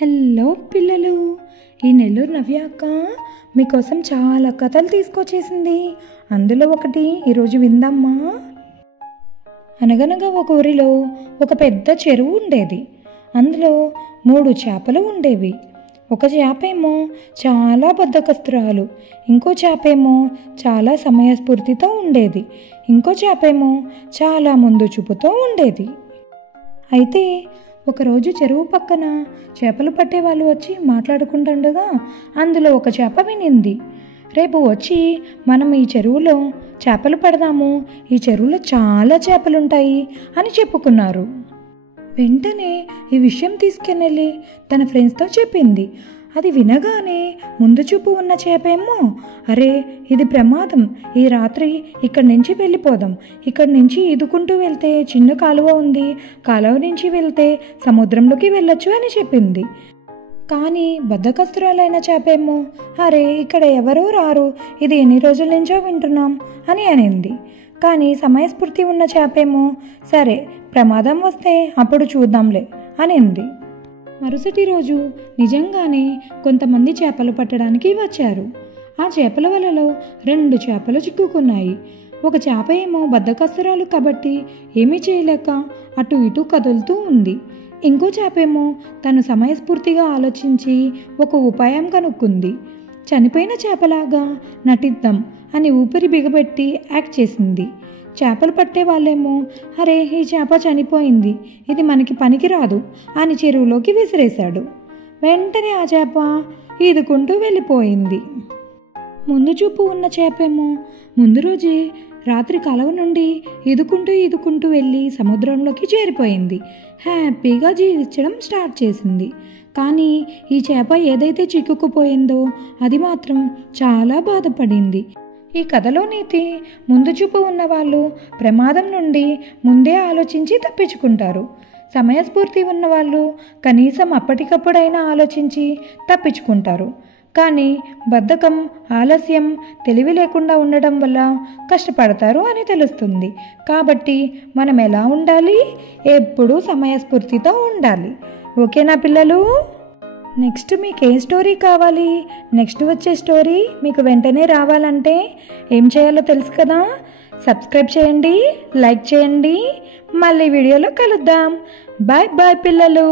Hello పిల్లలు, ఈ నెల్లూరు నవ్య అక్క మీకోసం చాలా కథలు తీసుకొచ్చేసింది. అందులో ఒకటి ఈరోజు విందామ్మా. అనగనగా ఒక ఊరిలో ఒక పెద్ద చెరువు ఉండేది. అందులో 3 చేపలు ఉండేవి. ఒక చేప ఏమో చాలా బద్ధకస్తురాలు, ఇంకో చేప ఏమో చాలా సమయస్ఫూర్తితో ఉండేది, ఇంకో చేప ఏమో చాలా ముందు చూపుతో ఉండేది. అయితే ఒకరోజు చెరువు పక్కన చేపలు పట్టే వాళ్ళు వచ్చి మాట్లాడుకుంటుండగా అందులో ఒక చేప వినింది, రేపు వచ్చి మనం ఈ చెరువులో చేపలు పడదాము, ఈ చెరువులో చాలా చేపలుంటాయి అని చెప్పుకున్నారు. వెంటనే ఈ విషయం తీసుకెళ్ళి తన ఫ్రెండ్స్తో చెప్పింది. అది వినగానే ముందు చూపు ఉన్న చేపేమో, అరే ఇది ప్రమాదం, ఈ రాత్రి ఇక్కడి నుంచి వెళ్ళిపోదాం, ఇక్కడి నుంచి ఈదుకుంటూ వెళ్తే చిన్న కాలువ ఉంది, కాలువ నుంచి వెళ్తే సముద్రంలోకి వెళ్ళొచ్చు అని చెప్పింది. కానీ బద్ధకస్తురాలైన చేపేమో, అరే ఇక్కడ ఎవరూ రారు, ఇది ఎన్ని రోజుల నుంచో వింటున్నాం అని అనింది. కానీ సమయస్ఫూర్తి ఉన్న చేపేమో, సరే ప్రమాదం వస్తే అప్పుడు చూద్దాంలే అనింది. మరుసటి రోజు నిజంగానే కొంతమంది చేపలు పట్టడానికి వచ్చారు. ఆ చేపల వలలో 2 చేపలు చిక్కుకున్నాయి. ఒక చేప ఏమో బద్ధకస్తురాలు కాబట్టి ఏమీ చేయలేక అటు ఇటు కదులుతూ ఉంది. ఇంకో చేపేమో తను సమయస్ఫూర్తిగా ఆలోచించి ఒక ఉపాయం కనుక్కుంది. చనిపోయిన చేపలాగా నటిద్దాం అని ఊపిరి బిగబెట్టి యాక్ట్ చేసింది. చేపలు పట్టే వాళ్ళేమో, అరే ఈ చేప చనిపోయింది, ఇది మనకి పనికి రాదు అని చెరువులోకి విసిరేశాడు. వెంటనే ఆ చేప ఈదుకుంటూ వెళ్ళిపోయింది. ముందు చూపు ఉన్న చేపేమో ముందు రోజే రాత్రి కలవ నుండి ఈదుకుంటూ వెళ్ళి సముద్రంలోకి చేరిపోయింది. హ్యాపీగా జీవించడం స్టార్ట్ చేసింది. కానీ ఈ చేప ఏదైతే చిక్కుకుపోయిందో అది మాత్రం చాలా బాధపడింది. ఈ కథలో నీతి, ముందు చూపు ఉన్నవాళ్ళు ప్రమాదం నుండి ముందే ఆలోచించి తప్పించుకుంటారు. సమయస్ఫూర్తి ఉన్నవాళ్ళు కనీసం అప్పటికప్పుడైనా ఆలోచించి తప్పించుకుంటారు. కానీ బద్ధకం, ఆలస్యం, తెలివి లేకుండా ఉండడం వల్ల కష్టపడతారు అని తెలుస్తుంది. కాబట్టి మనం ఎలా ఉండాలి? ఎప్పుడూ సమయస్ఫూర్తితో ఉండాలి. ఓకేనా పిల్లలు? నెక్స్ట్ మీకు ఏ స్టోరీ కావాలి? నెక్స్ట్ వచ్చే స్టోరీ మీకు వెంటనే రావాలంటే ఏం చేయాలో తెలుసు కదా. సబ్స్క్రైబ్ చేయండి, లైక్ చేయండి. మళ్ళీ వీడియోలో కలుద్దాం. బాయ్ బాయ్ పిల్లలు.